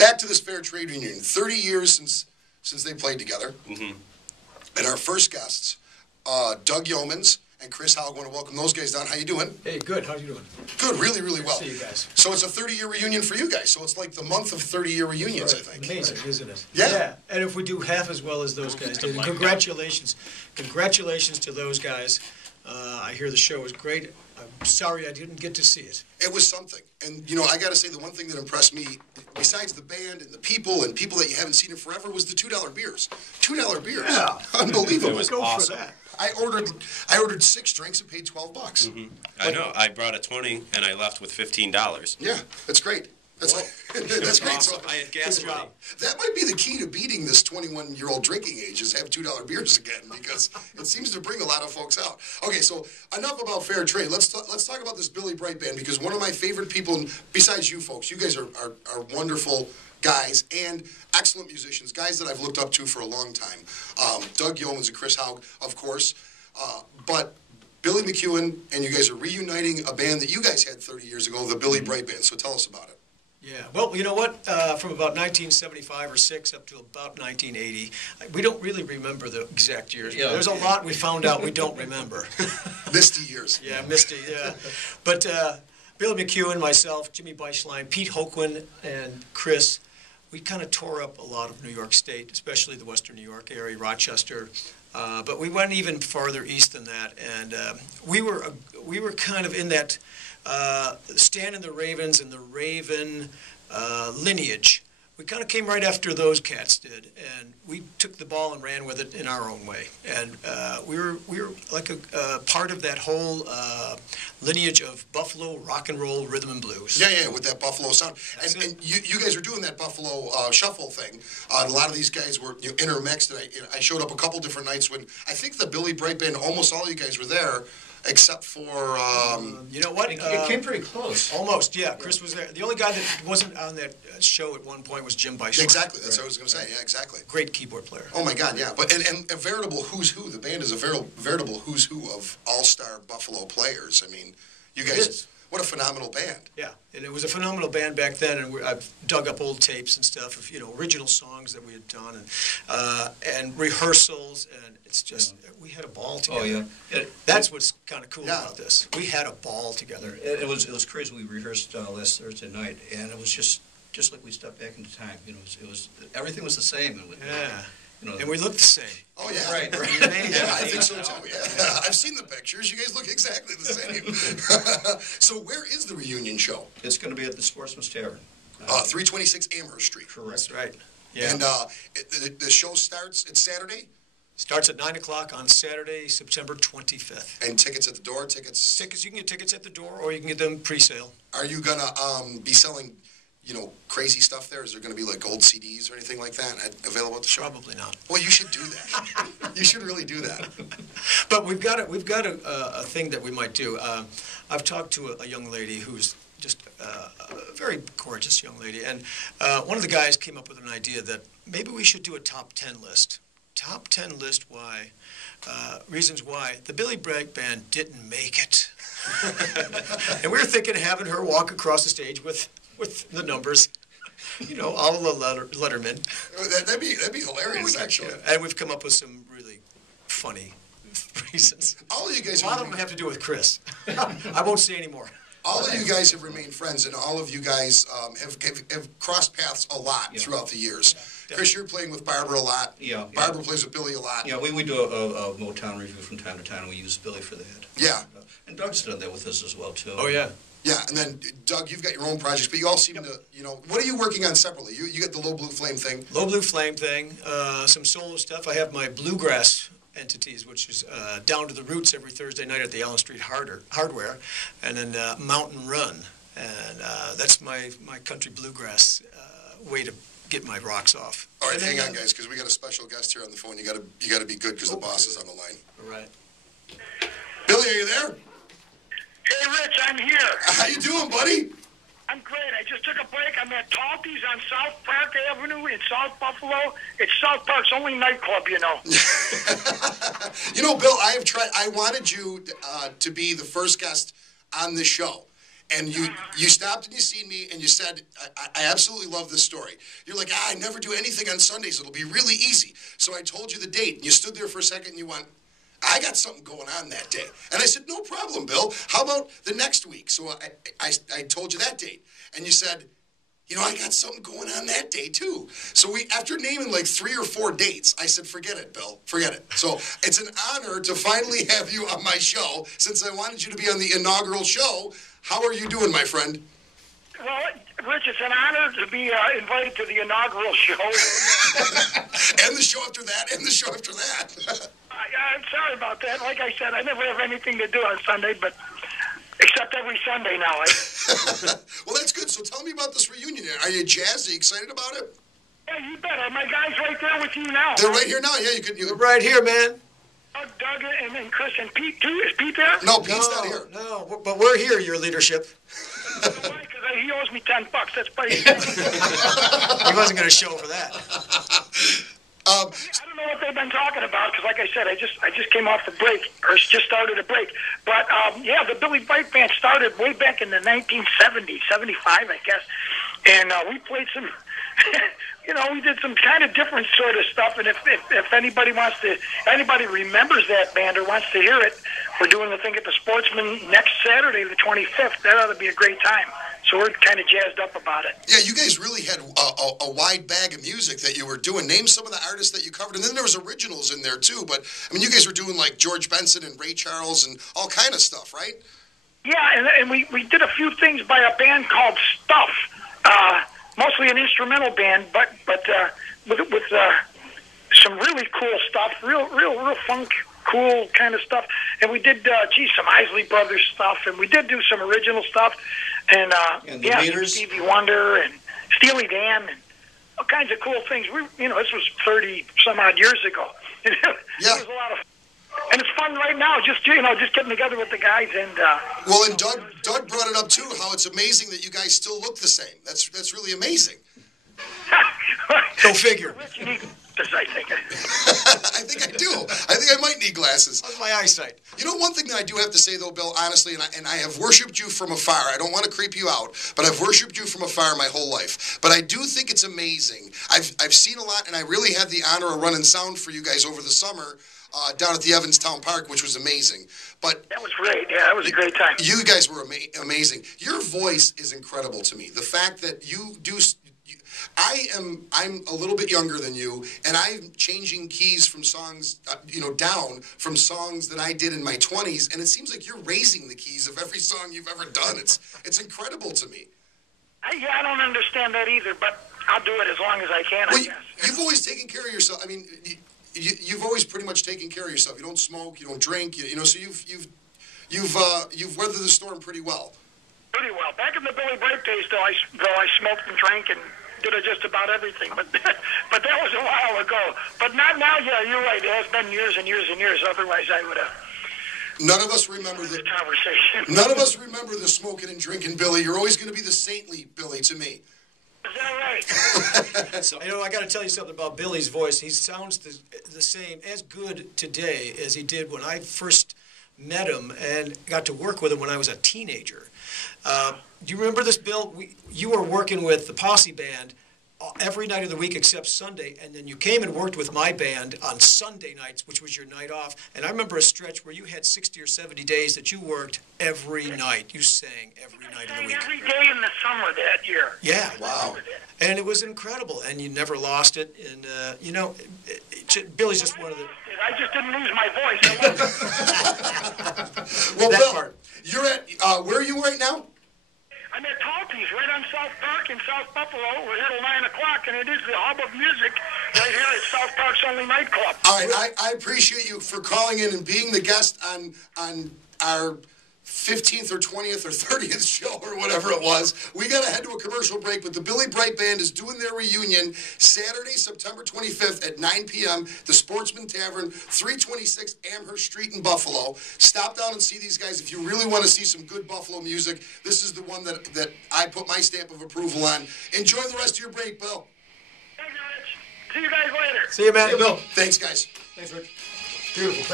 back to this Fair Trade Reunion. 30 years since they played together. Mm-hmm. And our first guests, Doug Yeomans and Chris Haug. I want to welcome those guys down. How you doing? Hey, good. How you doing? Good, really, really well. Good to see you guys. So it's a 30-year reunion for you guys. So it's like the month of 30-year reunions, Right. I think. Amazing, isn't it? Yeah. And if we do half as well as those guys did, congratulations. Congratulations to those guys. I hear the show was great. I'm sorry I didn't get to see it. It was something. And, you know, I got to say, the one thing that impressed me, besides the band and the people that you haven't seen in forever, was the $2 beers. $2 beers. Yeah. Unbelievable. It was awesome. For that. I ordered 6 drinks and paid $12. Mm-hmm. I know. I brought a 20 and I left with $15. Yeah, that's great. That's great. Awesome. So, I had gas money. That might be the key to beating this 21-year-old drinking age, is have $2 beers again, because it seems to bring a lot of folks out. Okay, so enough about fair trade. Let's talk about this Billy Brite Band, because one of my favorite people, and besides you folks, you guys are wonderful guys and excellent musicians, guys that I've looked up to for a long time. Doug Yeomans and Chris Haug, of course, but Billy McEwen and you guys are reuniting a band that you guys had 30 years ago, the Billy Brite Band. So tell us about it. Yeah, well, you know what? From about 1975 or 6 up to about 1980, we don't really remember the exact years. Yeah. There's a lot we found out we don't remember. Misty years. Yeah, misty, yeah. But Billy McEwen, myself, Jimmy Beischlein, Pete Hoquin, and Chris, we kind of tore up a lot of New York State, especially the Western New York area, Rochester. But we went even farther east than that, and we were kind of in that Stan and the Ravens and the Raven lineage. We kind of came right after those cats did, and we took the ball and ran with it in our own way. And we were like a part of that whole lineage of Buffalo rock and roll rhythm and blues. Yeah, with that Buffalo sound. And you guys are doing that Buffalo shuffle thing. A lot of these guys were intermixed, and I showed up a couple different nights when I think the Billy Brite Band, almost all you guys were there, except for... you know what? It came pretty close. Almost, yeah. Chris was there. The only guy that wasn't on that show at one point was Jim Beischlein. Exactly, that's what I was going to say. Yeah, exactly. Great keyboard player. Oh, my God, yeah. But and a veritable who's who. The band is a veritable who's who of all-star Buffalo players. I mean, you guys... What a phenomenal band. Yeah, and it was a phenomenal band back then, and I've dug up old tapes and stuff of, original songs that we had done, and rehearsals, and it's just, we had a ball together. Oh, yeah. That's what's kind of cool about this. We had a ball together. It was crazy. We rehearsed last Thursday night, and it was just like we stepped back into time. It was everything was the same. And we looked the same. Oh, yeah. Right. Yeah, I think so, too. Yeah. I've seen the pictures. You guys look exactly the same. So where is the reunion show? It's going to be at the Sportsmans Tavern. 326 Amherst Street. Correct. That's right. Yeah. And the show starts, it's Saturday? Starts at 9 o'clock on Saturday, September 25th. And tickets at the door? Tickets, you can get tickets at the door, or you can get them pre-sale. Are you going to be selling... crazy stuff there? Is there going to be like gold CDs or anything like that available at the show? Probably not. Well, you should do that. You should really do that. But we've got a thing that we might do. I've talked to a young lady who's just a very gorgeous young lady, and one of the guys came up with an idea that maybe we should do a top 10 list. Top 10 list why, reasons why the Billy Brite Band didn't make it. And we were thinking of having her walk across the stage with the numbers, all of the Letterman. That'd be hilarious, actually. Yeah. And we've come up with some really funny reasons. All of you guys. A lot of them have to do with Chris. I won't say any more. All of you guys have remained friends, and all of you guys have crossed paths a lot throughout the years. Yeah, Chris, you're playing with Barbara a lot. Yeah. Barbara plays with Billy a lot. Yeah, we do a Motown review from time to time, and we use Billy for that. Yeah. And Doug's done that with us as well, too. Oh, yeah. Yeah, and then, Doug, you've got your own projects, but you all seem to, what are you working on separately? You got the Low Blue Flame thing. Low Blue Flame thing, some solo stuff. I have my bluegrass entities, which is Down to the Roots every Thursday night at the Allen Street Hardware, and then Mountain Run. And that's my country bluegrass way to get my rocks off. All right, hang on, guys, because we got a special guest here on the phone. You got to be good because the boss is on the line. All right. Billy, are you there? Hey, Rich, I'm here. How you doing, buddy? I'm great. I just took a break. I'm at Talties on South Park Avenue in South Buffalo. It's South Park's only nightclub, Bill, I wanted you to be the first guest on this show. And you stopped and you seen me and you said, I absolutely love this story. You're like, I never do anything on Sundays. It'll be really easy. So I told you the date. And you stood there for a second and you went, I got something going on that day. And I said, no problem, Bill. How about the next week? So I told you that date. And you said, you know, I got something going on that day, too. So after naming like 3 or 4 dates, I said, forget it, Bill. Forget it. So it's an honor to finally have you on my show, since I wanted you to be on the inaugural show. How are you doing, my friend? Well, Rich, it's an honor to be invited to the inaugural show. And the show after that, and the show after that. I'm sorry about that. Like I said, I never have anything to do on Sunday, but except every Sunday now. Well, that's good. So tell me about this reunion. Are you jazzed? Are you excited about it? Yeah, you bet. Are my guys right there with you now? They're right here now. Yeah, you could. We're right here, man. Doug and Chris and Pete, too. Is Pete there? No, Pete's not here. No, but we're here, your leadership. Because he owes me $10. That's pretty. He wasn't going to show for that. I don't know what they've been talking about because, like I said, I just came off the break, or just started a break. But yeah, the Billy Brite Band started way back in the 1970s, 75, I guess, and we played some. You know, we did some kind of different sort of stuff, and if anybody remembers that band or wants to hear it, we're doing the thing at the Sportsman next Saturday, the 25th. That ought to be a great time. So we're kind of jazzed up about it. Yeah, you guys really had a wide bag of music that you were doing. Name some of the artists that you covered, and then there was originals in there too. But I mean, you guys were doing like George Benson and Ray Charles and all kind of stuff, right? Yeah, and we did a few things by a band called Stuff. Mostly an instrumental band, but with some really cool stuff, real funk, cool kind of stuff. And we did, some Isley Brothers stuff, and we did do some original stuff, and the Leaders, Stevie Wonder and Steely Dan, and all kinds of cool things. This was 30 some odd years ago. It was a lot of. And it's fun right now, just getting together with the guys and. Well, and Doug brought it up too. How it's amazing that you guys still look the same. That's really amazing. Go figure. You need glasses, I think. I think I do. I think I might need glasses. How's my eyesight? You know, one thing that I do have to say though, Bill, honestly, and I have worshipped you from afar. I don't want to creep you out, but I've worshipped you from afar my whole life. But I do think it's amazing. I've seen a lot, and I really had the honor of running sound for you guys over the summer. Down at the Evans Town Park, which was amazing. But that was great. Yeah, that was a great time. You guys were amazing. Your voice is incredible to me. The fact that you do, I'm a little bit younger than you, and I'm changing keys from songs, down from songs that I did in my 20s, and it seems like you're raising the keys of every song you've ever done. It's incredible to me. I don't understand that either, but I'll do it as long as I can. Well, I guess. You've always taken care of yourself. I mean. You've always pretty much taken care of yourself. You don't smoke, you don't drink, so you've weathered the storm pretty well. Pretty well. Back in the Billy Brite days, though, I smoked and drank and did just about everything. But that was a while ago. But not now. Yeah, you're right. It has been years and years and years. Otherwise, I would have. None of us remember the conversation. None of us remember the smoking and drinking, Billy. You're always going to be the saintly Billy to me. Is that right? So, I got to tell you something about Billy's voice. He sounds the same, as good today as he did when I first met him and got to work with him when I was a teenager. Do you remember this, Bill? You were working with the Posse Band every night of the week except Sunday, and then you came and worked with my band on Sunday nights, which was your night off. And I remember a stretch where you had 60 or 70 days that you worked every night. You sang every night of the week. Every day in the summer that year. Yeah. Wow. And it was incredible, and you never lost it. And, Billy's just one of the... I just didn't lose my voice. Well, Bill, you're at... where are you right now? I'm at Talties, right on South Park in South Buffalo. We're here till 9 o'clock, and it is the hub of music right here at South Park's only nightclub. All right, I appreciate you for calling in and being the guest on our 15th or 20th or 30th show or whatever it was. We got to head to a commercial break, but the Billy Brite Band is doing their reunion Saturday, September 25th at 9 p.m. The Sportsman Tavern, 326 Amherst Street in Buffalo. Stop down and see these guys. If you really want to see some good Buffalo music, this is the one that I put my stamp of approval on. Enjoy the rest of your break, Bill. Thank you, Rich. See you guys later. See you, man. Hey, Bill. Thanks, guys. Thanks, Rich. Beautiful.